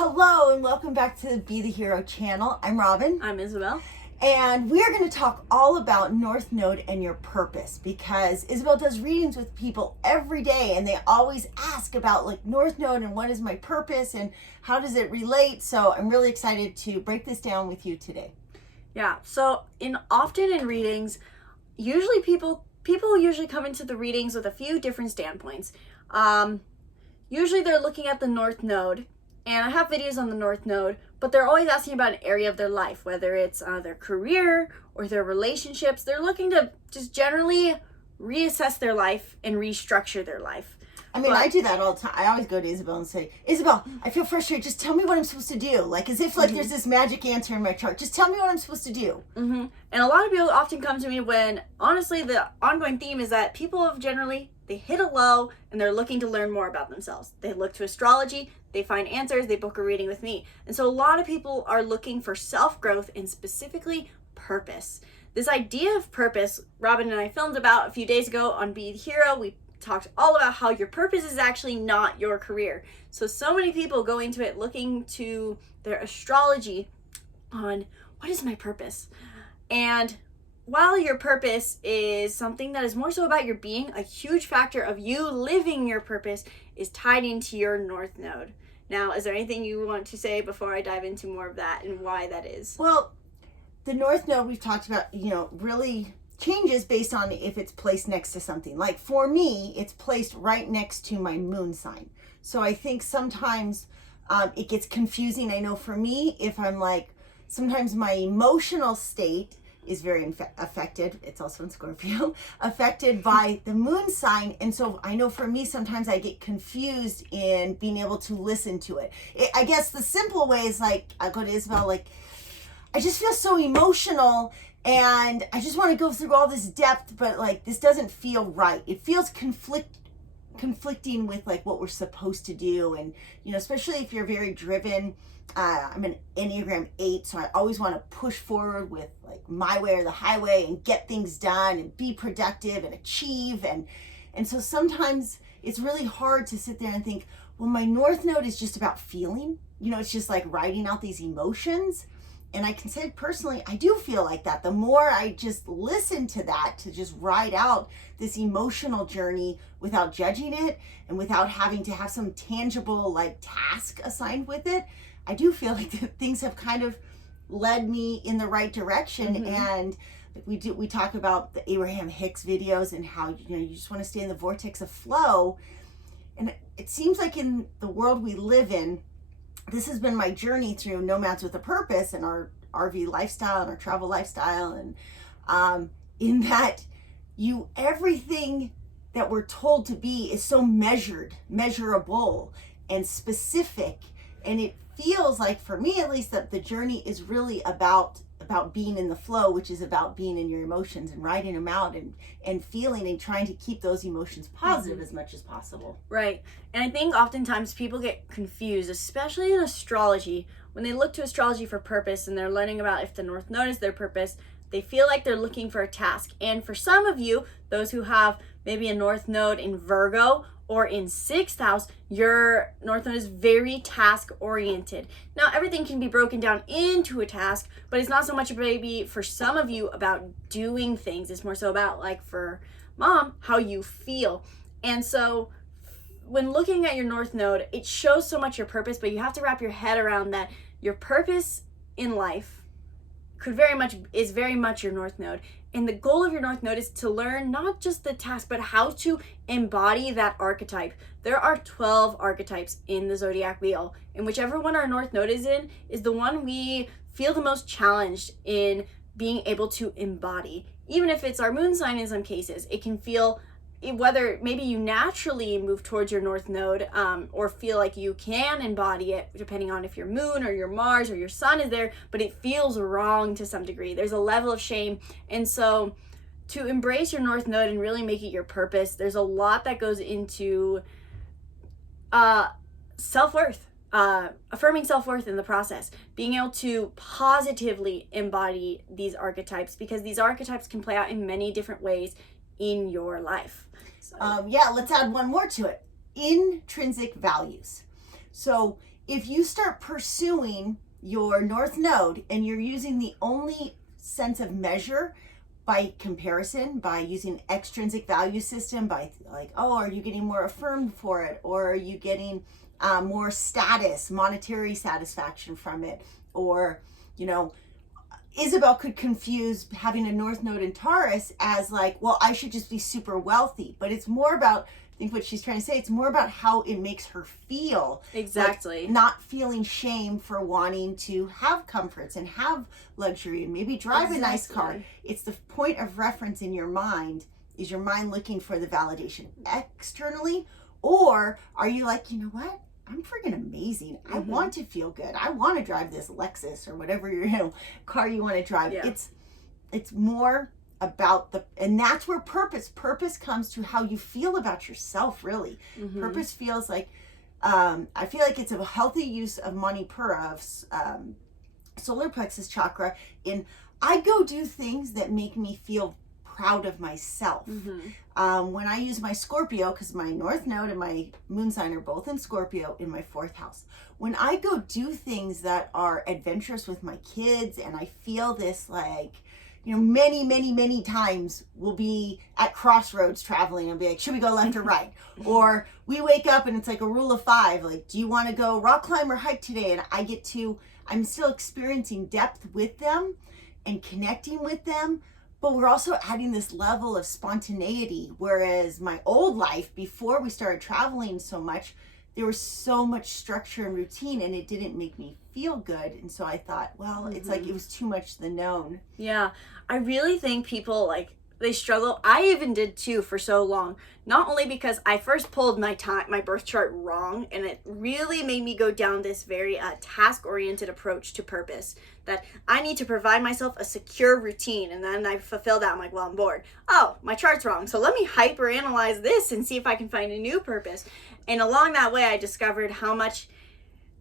Hello and welcome back to the Be the Hero channel. I'm Robin. I'm Isabel. And we're going to talk all about North Node and your purpose, because Isabel does readings with people every day and they always ask about like North Node and what is my purpose and how does it relate. So I'm really excited to break this down with you today. Yeah, so often in readings, usually people usually come into the readings with a few different standpoints. Usually they're looking at the North Node, and I have videos on the North Node, but they're always asking about an area of their life, whether it's their career or their relationships. They're looking to just generally reassess their life and restructure their life. I mean, I do that all the time. I always go to Isabel and say, Isabel, I feel frustrated. Just tell me what I'm supposed to do. Like, as if like there's this magic answer in my chart. Just tell me what I'm supposed to do. Mm-hmm. And a lot of people often come to me when, honestly, the ongoing theme is that people have generally, they hit a low and they're looking to learn more about themselves. They look to astrology, they find answers, they book a reading with me. And so a lot of people are looking for self-growth and specifically purpose. This idea of purpose, Robin and I filmed about a few days ago on Be the Hero. We talked all about how your purpose is actually not your career. So many people go into it looking to their astrology on what is my purpose. And while your purpose is something that is more so about your being, a huge factor of you living your purpose is tied into your North Node. Now, is there anything you want to say before I dive into more of that and why that is? Well, the North Node we've talked about, really changes based on if it's placed next to something. Like for me, it's placed right next to my moon sign. So I think sometimes it gets confusing. I know for me, if I'm like, sometimes my emotional state is very affected. It's also in Scorpio, affected by the moon sign. And so I know for me, sometimes I get confused in being able to listen to it. I guess the simple way is like, I go to Isabel, like, I just feel so emotional and I just want to go through all this depth, but like, this doesn't feel right. It feels conflicting with like what we're supposed to do. And, especially if you're very driven, I'm an Enneagram 8, so I always want to push forward with like my way or the highway and get things done and be productive and achieve. And so sometimes it's really hard to sit there and think, well, my North Node is just about feeling, it's just like writing out these emotions. And I can say personally, I do feel like that. The more I just listen to that, to just ride out this emotional journey without judging it and without having to have some tangible like task assigned with it, I do feel like things have kind of led me in the right direction. Mm-hmm. And we talk about the Abraham Hicks videos and how, you just want to stay in the vortex of flow. And it seems like in the world we live in, this has been my journey through Nomads with a Purpose and our RV lifestyle and our travel lifestyle. And in that everything that we're told to be is so measurable and specific. And it feels like, for me at least, that the journey is really about being in the flow, which is about being in your emotions and writing them out and feeling and trying to keep those emotions positive mm-hmm. as much as possible. Right. And I think oftentimes people get confused, especially in astrology, when they look to astrology for purpose and they're learning about if the North Node is their purpose, they feel like they're looking for a task. And for some of you, those who have maybe a North Node in Virgo or in 6th house, your North Node is very task oriented. Now, everything can be broken down into a task, but it's not so much maybe for some of you about doing things. It's more so about, like for mom, how you feel. And so when looking at your North Node, it shows so much your purpose, but you have to wrap your head around that your purpose in life is very much your North Node. And the goal of your North Node is to learn not just the task, but how to embody that archetype. There are 12 archetypes in the zodiac wheel, and whichever one our North Node is in is the one we feel the most challenged in being able to embody. Even if it's our moon sign in some cases, it can feel, whether maybe you naturally move towards your North Node or feel like you can embody it, depending on if your moon or your Mars or your sun is there, but it feels wrong to some degree. There's a level of shame. And so to embrace your North Node and really make it your purpose, there's a lot that goes into self-worth, affirming self-worth in the process, being able to positively embody these archetypes, because these archetypes can play out in many different ways in your life. So. Let's add one more to it. Intrinsic values. So if you start pursuing your North Node and you're using the only sense of measure by comparison, by using extrinsic value system, by like, oh, are you getting more affirmed for it? Or are you getting more status, monetary satisfaction from it? Or, you know, Isabel could confuse having a North Node in Taurus as like, well, I should just be super wealthy. But it's more about, I think what she's trying to say, it's more about how it makes her feel. Exactly. Like not feeling shame for wanting to have comforts and have luxury and maybe drive a nice car. It's the point of reference in your mind. Is your mind looking for the validation externally? Or are you like, you know what? I'm freaking amazing. I want to feel good. I want to drive this Lexus or whatever car you want to drive. Yeah. It's more about and that's where purpose comes to how you feel about yourself, really. Purpose feels like, I feel like it's a healthy use of Manipura, of solar plexus chakra, in I go do things that make me feel proud of myself. When I use my Scorpio, because my North Node and my moon sign are both in Scorpio in my 4th house, when I go do things that are adventurous with my kids and I feel this like, you know, many times we'll be at crossroads traveling and be like, should we go left or right? Or we wake up and it's like a rule of 5, like, do you want to go rock climb or hike today? And I'm still experiencing depth with them and connecting with them, but we're also adding this level of spontaneity. Whereas my old life, before we started traveling so much, there was so much structure and routine and it didn't make me feel good. And so I thought, well, it's like it was too much the known. Yeah, I really think people they struggle. I even did too for so long. Not only because I first pulled my birth chart wrong, and it really made me go down this very task-oriented approach to purpose. That I need to provide myself a secure routine, and then I fulfill that. I'm like, well, I'm bored. Oh, my chart's wrong. So let me hyper-analyze this and see if I can find a new purpose. And along that way, I discovered how much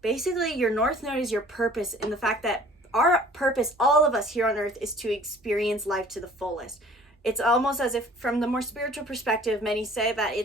basically your North Node is your purpose, in the fact that our purpose, all of us here on Earth, is to experience life to the fullest. It's almost as if, from the more spiritual perspective, many say that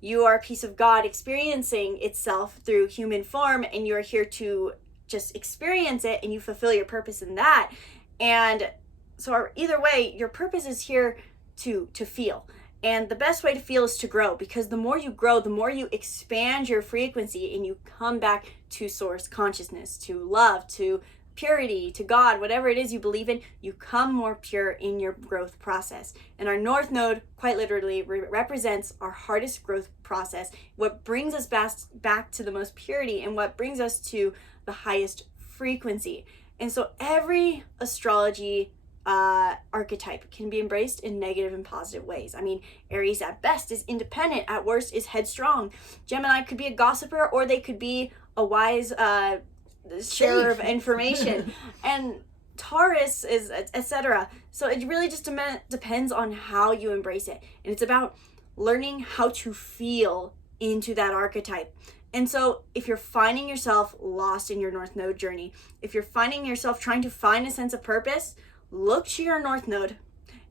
you are a piece of God experiencing itself through human form, and you're here to just experience it, and you fulfill your purpose in that. And so either way, your purpose is here to feel. And the best way to feel is to grow, because the more you grow, the more you expand your frequency and you come back to source consciousness, to love, to purity, to God, whatever it is you believe in, you come more pure in your growth process. And our North Node, quite literally, represents our hardest growth process, what brings us back to the most purity and what brings us to the highest frequency. And so every astrology archetype can be embraced in negative and positive ways. I mean, Aries at best is independent, at worst is headstrong. Gemini could be a gossiper, or they could be a wise sharer of information. And Taurus is etc. So it really just depends on how you embrace it. And it's about learning how to feel into that archetype. And so if you're finding yourself lost in your North Node journey, if you're finding yourself trying to find a sense of purpose, look to your North Node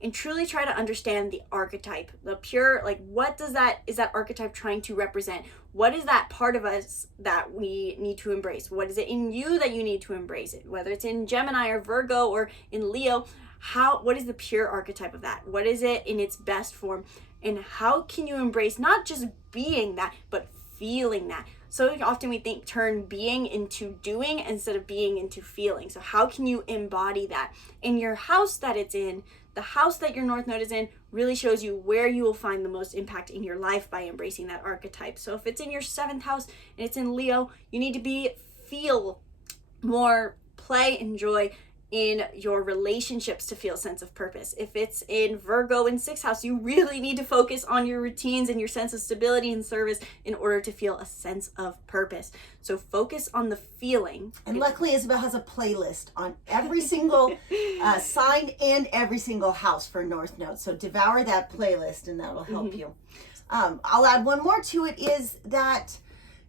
and truly try to understand the archetype, the pure, like, what is that archetype trying to represent? What is that part of us that we need to embrace? What is it in you that you need to embrace it? Whether it's in Gemini or Virgo or in Leo, what is the pure archetype of that? What is it in its best form? And how can you embrace not just being that, but feeling that? So often we turn being into doing instead of being into feeling. So how can you embody that? In your house that it's in, the house that your North Node is in really shows you where you will find the most impact in your life by embracing that archetype. So if it's in your 7th house and it's in Leo, you need to feel more play and joy in your relationships to feel a sense of purpose. If it's in Virgo in 6th house, you really need to focus on your routines and your sense of stability and service in order to feel a sense of purpose. So focus on the feeling. And luckily, Isabel has a playlist on every single sign and every single house for North Node. So devour that playlist and that will help you. I'll add one more to it, is that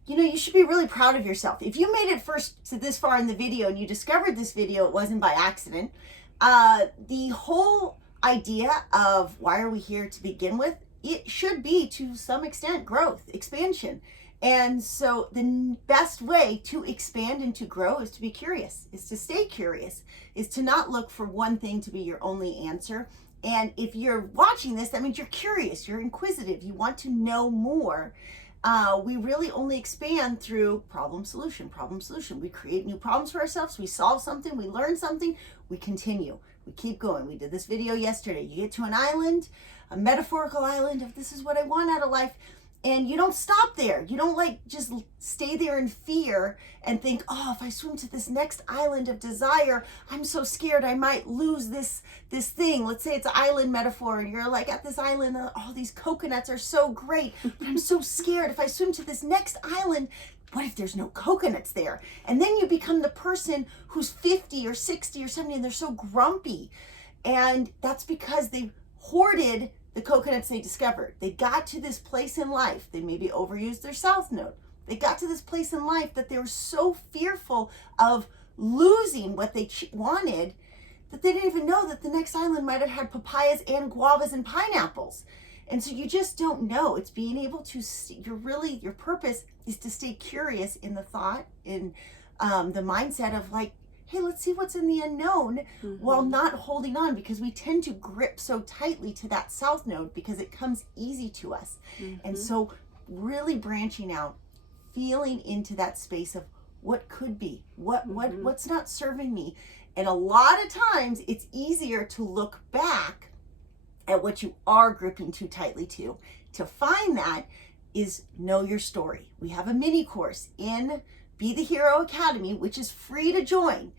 you should be really proud of yourself. If you made it first to this far in the video and you discovered this video, it wasn't by accident. The whole idea of why are we here to begin with, it should be to some extent growth, expansion. And so the best way to expand and to grow is to be curious, is to stay curious, is to not look for one thing to be your only answer. And if you're watching this, that means you're curious, you're inquisitive, you want to know more. We really only expand through problem solution. We create new problems for ourselves, we solve something, we learn something, we continue, we keep going. We did this video yesterday. You get to an island, a metaphorical island of this is what I want out of life. And you don't stop there. You don't like just stay there in fear and think, oh, if I swim to this next island of desire, I'm so scared I might lose this thing. Let's say it's an island metaphor and you're like at this island, all these coconuts are so great, but I'm so scared if I swim to this next island, what if there's no coconuts there? And then you become the person who's 50 or 60 or 70 and they're so grumpy. And that's because they hoarded the coconuts they discovered. They got to this place in life. They maybe overused their south node. They got to this place in life that they were so fearful of losing what they wanted that they didn't even know that the next island might have had papayas and guavas and pineapples. And so you just don't know. It's being able to see, your purpose is to stay curious in the thought, in the mindset of like, hey, let's see what's in the unknown, while not holding on, because we tend to grip so tightly to that south node because it comes easy to us. And so really branching out, feeling into that space of what could be, what's not serving me. And a lot of times it's easier to look back at what you are gripping too tightly to. To find that is know your story. We have a mini course in Be the Hero Academy, which is free to join.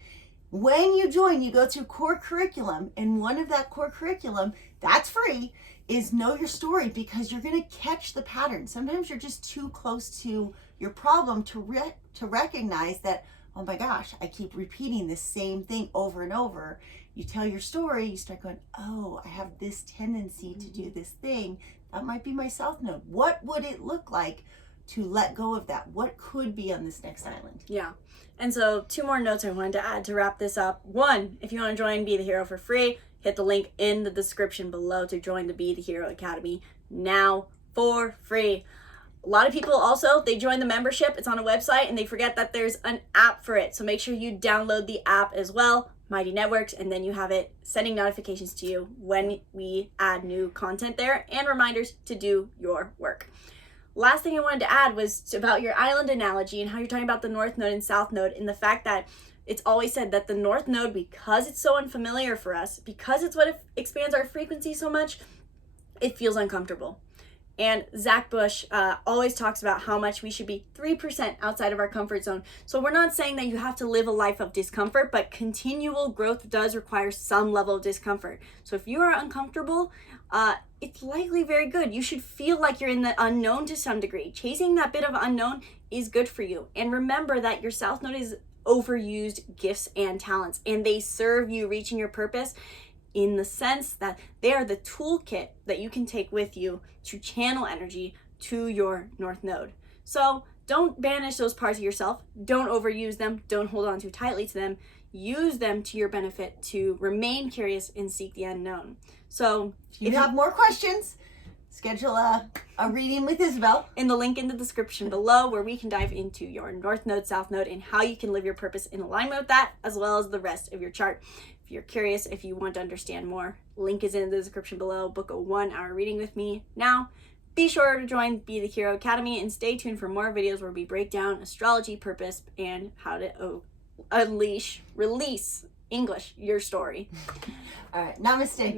When you join, you go through core curriculum, and one of that core curriculum, that's free, is know your story, because you're going to catch the pattern. Sometimes you're just too close to your problem to recognize that, oh my gosh, I keep repeating the same thing over and over. You tell your story, you start going, oh, I have this tendency to do this thing. That might be my south node. What would it look like to let go of that? What could be on this next island? Yeah. And so 2 more notes I wanted to add to wrap this up. 1, if you want to join Be the Hero for free, hit the link in the description below to join the Be the Hero Academy now for free. A lot of people also, they join the membership, it's on a website, and they forget that there's an app for it. So make sure you download the app as well, Mighty Networks, and then you have it sending notifications to you when we add new content there and reminders to do your work. Last thing I wanted to add was about your island analogy and how you're talking about the north node and south node, and the fact that it's always said that the north node, because it's so unfamiliar for us, because it's what expands our frequency so much, it feels uncomfortable. And Zach Bush always talks about how much we should be 3% outside of our comfort zone. So we're not saying that you have to live a life of discomfort, but continual growth does require some level of discomfort. So if you are uncomfortable, it's likely very good. You should feel like you're in the unknown to some degree. Chasing that bit of unknown is good for you. And remember that your south node is overused gifts and talents, and they serve you reaching your purpose in the sense that they are the toolkit that you can take with you to channel energy to your north node. So don't banish those parts of yourself. Don't overuse them. Don't hold on too tightly to them. Use them to your benefit to remain curious and seek the unknown. So if you have more questions, schedule a reading with Isabel in the link in the description below, where we can dive into your north node, south node, and how you can live your purpose in alignment with that, as well as the rest of your chart. If you're curious, if you want to understand more, link is in the description below. Book a 1-hour reading with me now. Be sure to join Be the Hero Academy and stay tuned for more videos where we break down astrology, purpose, and how to release English, your story. All right, namaste.